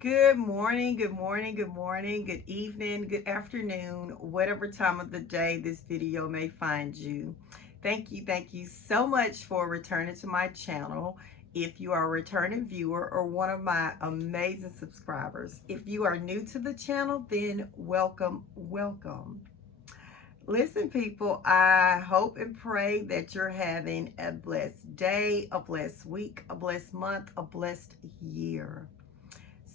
Good morning, good morning, good morning, good evening, good afternoon, whatever time of the day this video may find you. Thank you so much for returning to my channel. If you are a returning viewer or one of my amazing subscribers, if you are new to the channel, then welcome, welcome. Listen, people, I hope and pray that you're having a blessed day, a blessed week, a blessed month, a blessed year.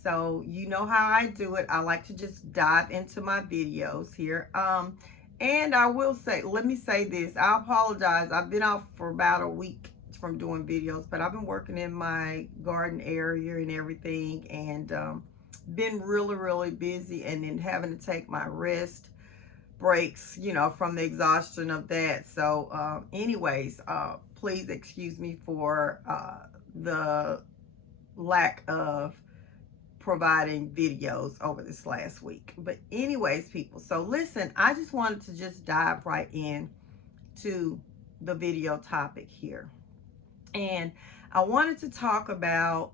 So you know how I do it. I like to just dive into my videos here. And I will say, let me say this. I apologize. I've been off for about a week from doing videos, but I've been working in my garden area and everything, and been really busy, and then having to take my rest breaks, from the exhaustion of that. So, anyways, please excuse me for the lack of providing videos over this last week. But anyways, people, so listen, I just wanted to just dive right in to the video topic here. And I wanted to talk about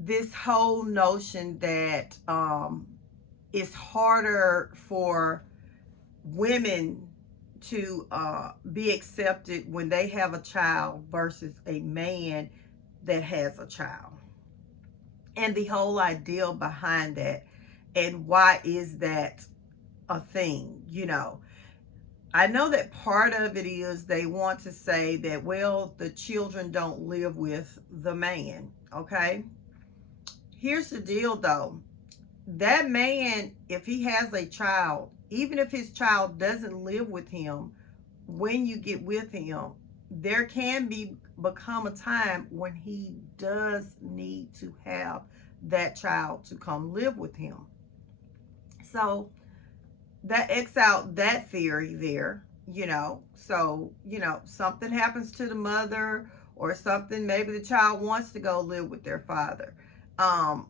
this whole notion that it's harder for women to be accepted when they have a child versus a man that has a child, and the whole idea behind that, and why is that a thing. I know that part of it is they want to say that, well, the children don't live with the man. Okay, here's the deal though. That man, if he has a child, even if his child doesn't live with him, when you get with him, there can become a time when he does need to have that child to come live with him. So that X out that theory there. So something happens to the mother or something, maybe the child wants to go live with their father. um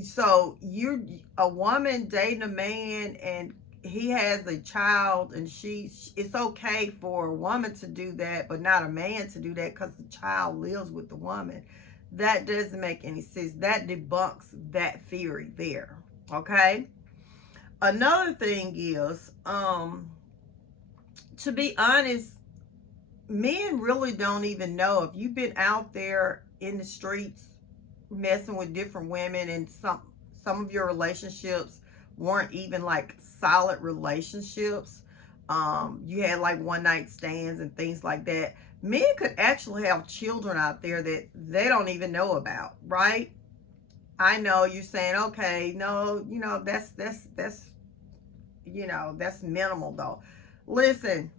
so you're a woman dating a man, and he has a child, and it's okay for a woman to do that but not a man to do that because the child lives with the woman. That doesn't make any sense. That debunks that theory there. Okay, another thing is, to be honest, men really don't even know. If you've been out there in the streets messing with different women, and some of your relationships weren't even like solid relationships, you had like one night stands and things like that, men could actually have children out there that they don't even know about, right? I know you're saying, okay, no, that's minimal though. Listen,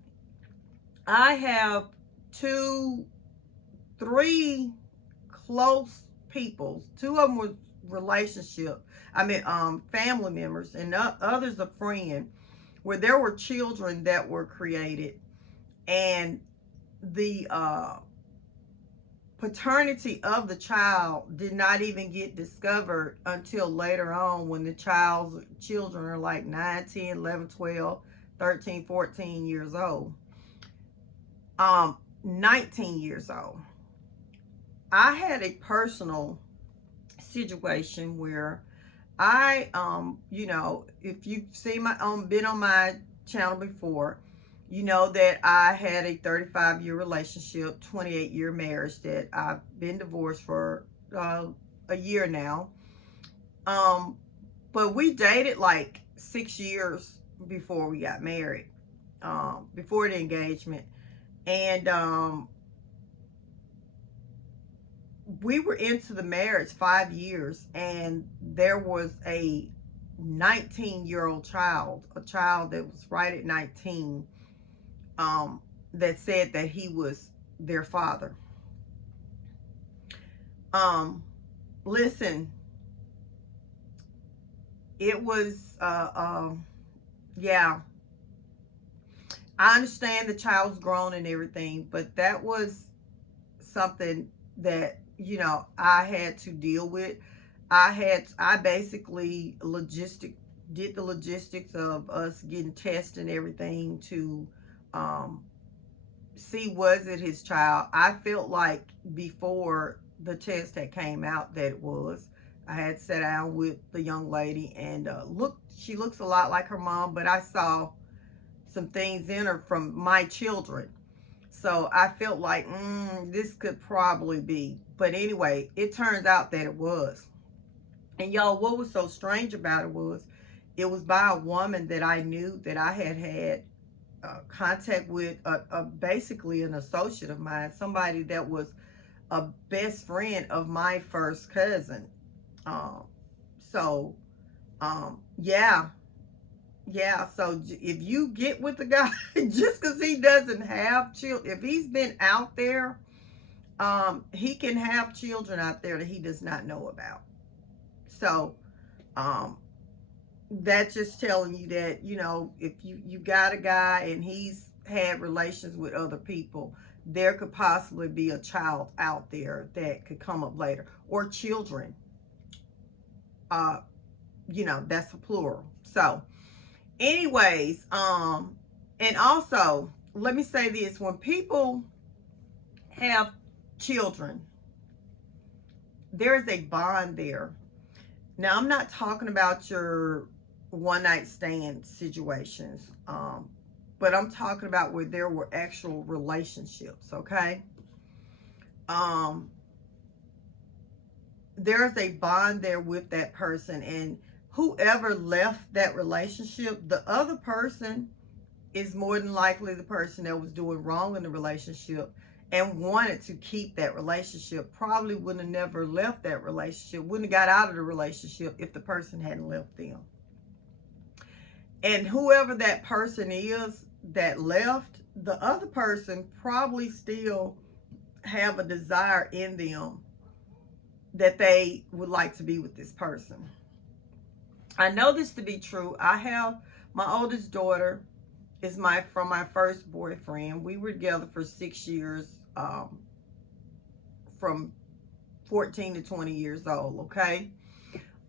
I have two, three close people. Two of them were relationship. I mean, family members, and others a friend, where there were children that were created, and the paternity of the child did not even get discovered until later on, when the child's children are like 9, 10, 11, 12, 13, 14 years old, 19 years old. I had a personal situation where if you've seen my been on my channel before, you know that I had a 35-year relationship, 28-year marriage that I've been divorced for a year now. But we dated like 6 years before we got married, before the engagement. And we were into the marriage 5 years, and there was a 19-year-old child, a child that was right at 19, that said that he was their father. Listen, it was yeah, I understand the child's grown and everything, but that was something that I had to deal with. I basically did the logistics of us getting tests and everything to um see, was it his child. I felt like before the test had came out that it was. I had sat down with the young lady, and she looks a lot like her mom, but I saw some things in her from my children. So I felt like, this could probably be. But anyway, it turns out that it was. And y'all, what was so strange about it was by a woman that I knew, that I had contact with, basically an associate of mine, somebody that was a best friend of my first cousin. Um, so, yeah, yeah. So if you get with the guy, just because he doesn't have children, if he's been out there, he can have children out there that he does not know about. So, um, that's just telling you that, if you got a guy and he's had relations with other people, there could possibly be a child out there that could come up later, or children. uh that's a plural. So anyways, and also, let me say this: when people have children, there's a bond there. Now, I'm not talking about your one night stand situations, but I'm talking about where there were actual relationships. Okay. um there's a bond there with that person, and whoever left that relationship, the other person is more than likely the person that was doing wrong in the relationship and wanted to keep that relationship. Probably wouldn't have never left that relationship, wouldn't have got out of the relationship if the person hadn't left them. And whoever that person is that left, the other person probably still have a desire in them that they would like to be with this person. I know this to be true. I have my oldest daughter is from my first boyfriend. We were together for 6 years, from 14 to 20 years old. Okay.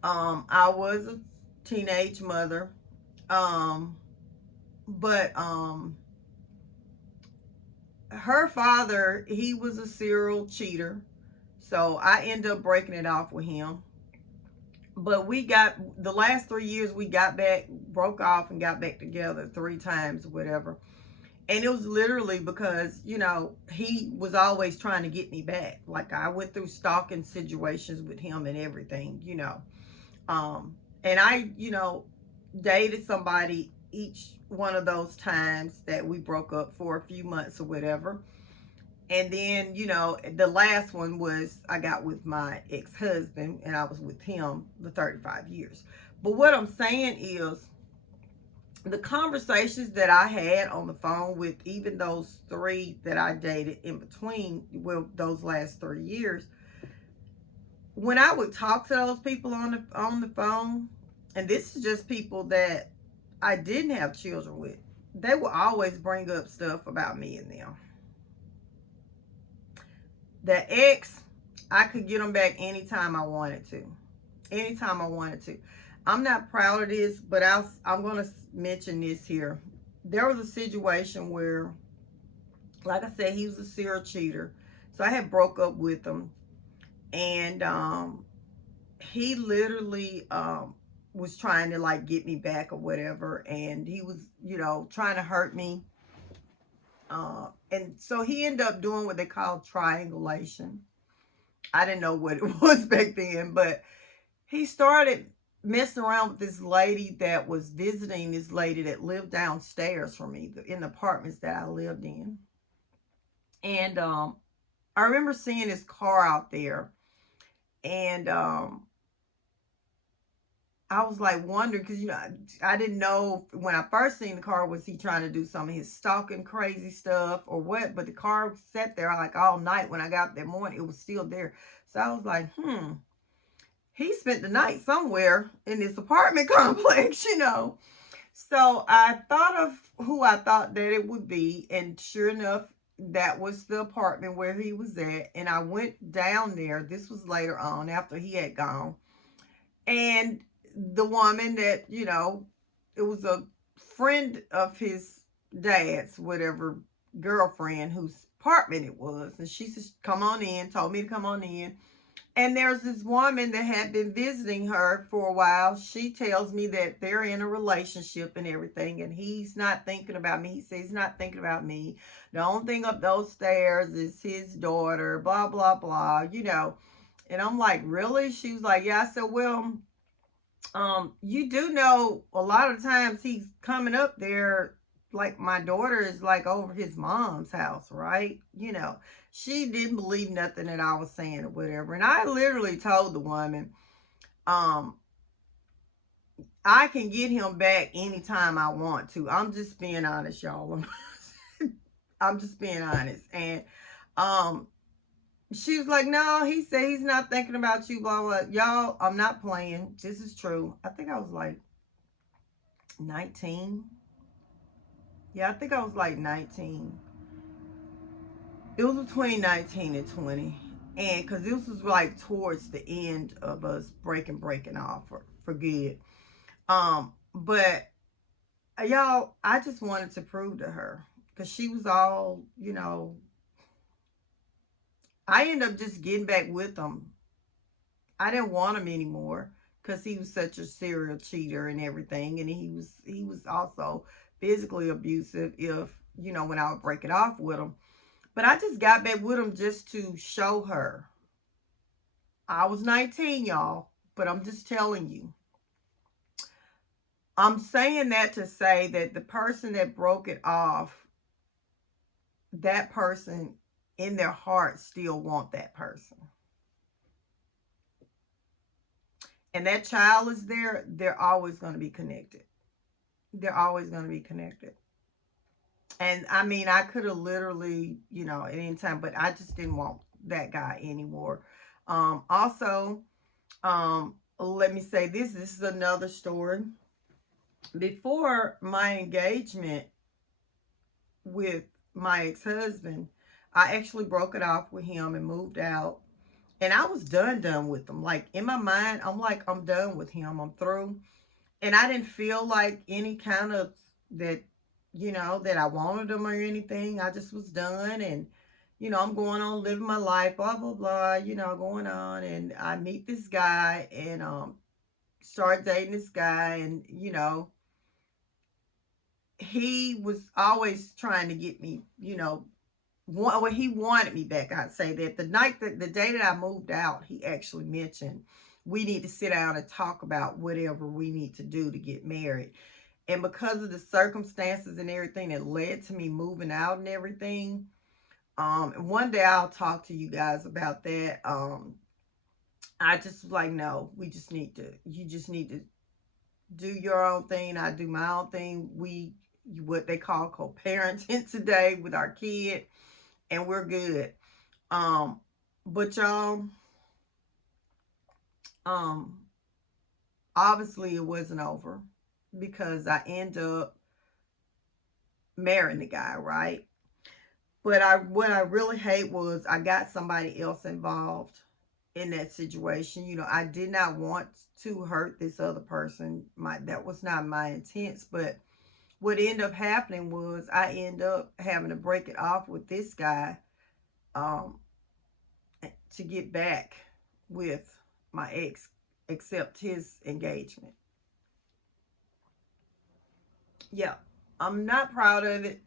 I was a teenage mother. But her father, he was a serial cheater. So I ended up breaking it off with him. But we got, the last 3 years, we got back, broke off and got back together 3 times, whatever. And it was literally because, he was always trying to get me back. Like, I went through stalking situations with him and everything. And I, dated somebody each one of those times that we broke up for a few months or whatever. And then, the last one was I got with my ex-husband, and I was with him the 35 years. But what I'm saying is, the conversations that I had on the phone with even those 3 that I dated in between, well, those last 3 years, when I would talk to those people on the phone, and this is just people that I didn't have children with, they would always bring up stuff about me and them. The ex, I could get them back anytime I wanted to. Anytime I wanted to. I'm not proud of this, but I'm going to mention this here. There was a situation where, like I said, he was a serial cheater. So I had broke up with him. And he literally was trying to, like, get me back or whatever. And he was, trying to hurt me. And so he ended up doing what they call triangulation. I didn't know what it was back then, but he started messing around with this lady that was visiting this lady that lived downstairs from me in the apartments that I lived in. And I remember seeing his car out there, and I was like wondering, because I didn't know when I first seen the car, was he trying to do some of his stalking crazy stuff or what? But the car sat there like all night. When I got up that morning, it was still there. So I was like, he spent the night somewhere in this apartment complex, So I thought of who I thought that it would be, and sure enough, that was the apartment where he was at. And I went down there. This was later on, after he had gone. And the woman that, it was a friend of his dad's, whatever, girlfriend, whose apartment it was. And she said, come on in, told me to come on in. And there's this woman that had been visiting her for a while. She tells me that they're in a relationship and everything, and he's not thinking about me. He says he's not thinking about me. The only thing up those stairs is his daughter, blah, blah, blah, you know. And I'm like, really? She was like, yeah. I said, well, you do know a lot of times he's coming up there, like my daughter is like over his mom's house, right? You know, she didn't believe nothing that I was saying or whatever. And I literally told the woman, um, I can get him back anytime I want to. I'm just being honest, y'all. I'm just being honest. And um she was like, no, he said he's not thinking about you, blah, blah. Y'all, I'm not playing. This is true. I think I was like 19. Yeah, I think I was like 19. It was between 19 and 20. And because this was like towards the end of us breaking off for good. But y'all, I just wanted to prove to her because she was all, you know, I ended up just getting back with him. I didn't want him anymore because he was such a serial cheater and everything, and he was also physically abusive if, you know, when I would break it off with him. But I just got back with him just to show her. I was 19, y'all, but I'm just telling you. I'm saying that to say that the person that broke it off, that person in their heart still want that person. And that child is there, they're always going to be connected. They're always going to be connected. And I mean, I could have literally, you know, at any time, but I just didn't want that guy anymore. Also, let me say this. This is another story. Before my engagement with my ex-husband, I actually broke it off with him and moved out. And I was done with him. Like, in my mind, I'm like, I'm done with him. I'm through. And I didn't feel like any kind of that, you know, that I wanted him or anything. I just was done. And, you know, I'm going on living my life, blah, blah, blah, you know, going on. And I meet this guy and start dating this guy. And, you know, he was always trying to get me, you know, well, he wanted me back. I'd say that the day that I moved out, he actually mentioned we need to sit down and talk about whatever we need to do to get married. And because of the circumstances and everything that led to me moving out and everything, one day I'll talk to you guys about that. I just was like, no, you just need to do your own thing. I do my own thing. We, what they call co-parenting today with our kid, and we're good. But y'all, um, obviously it wasn't over because I end up marrying the guy, right? But what I really hate was I got somebody else involved in that situation. You know, I did not want to hurt this other person. That was not my intent. But what ended up happening was I end up having to break it off with this guy, um, to get back with my ex, accept his engagement. Yeah, I'm not proud of it,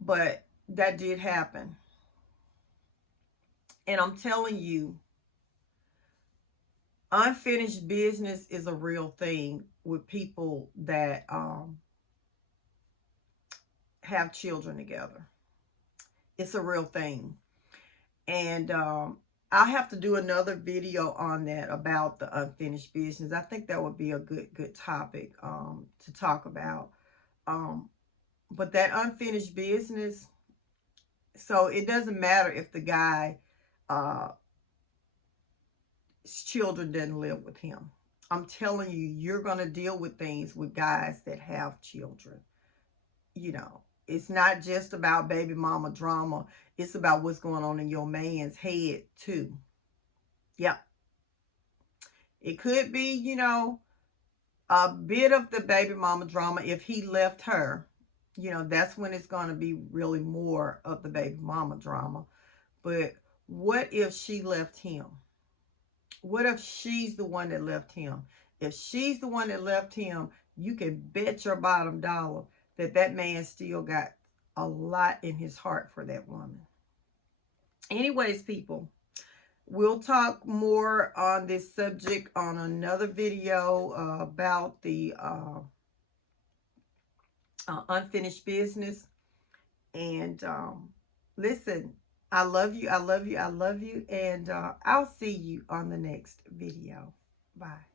but that did happen. And I'm telling you, unfinished business is a real thing with people that have children together. It's a real thing. And I'll have to do another video on that about the unfinished business. I think that would be a good topic to talk about. Um, but that unfinished business, so it doesn't matter if the guy uh his children didn't live with him. I'm telling you, you're going to deal with things with guys that have children. You know, it's not just about baby mama drama. It's about what's going on in your man's head too. Yep. It could be, you know, a bit of the baby mama drama if he left her. You know, that's when it's going to be really more of the baby mama drama. But what if she left him? What if she's the one that left him? If she's the one that left him, you can bet your bottom dollar that that man still got a lot in his heart for that woman. Anyways, people, we'll talk more on this subject on another video about the unfinished business. And listen, I love you. I love you. I love you. And I'll see you on the next video. Bye.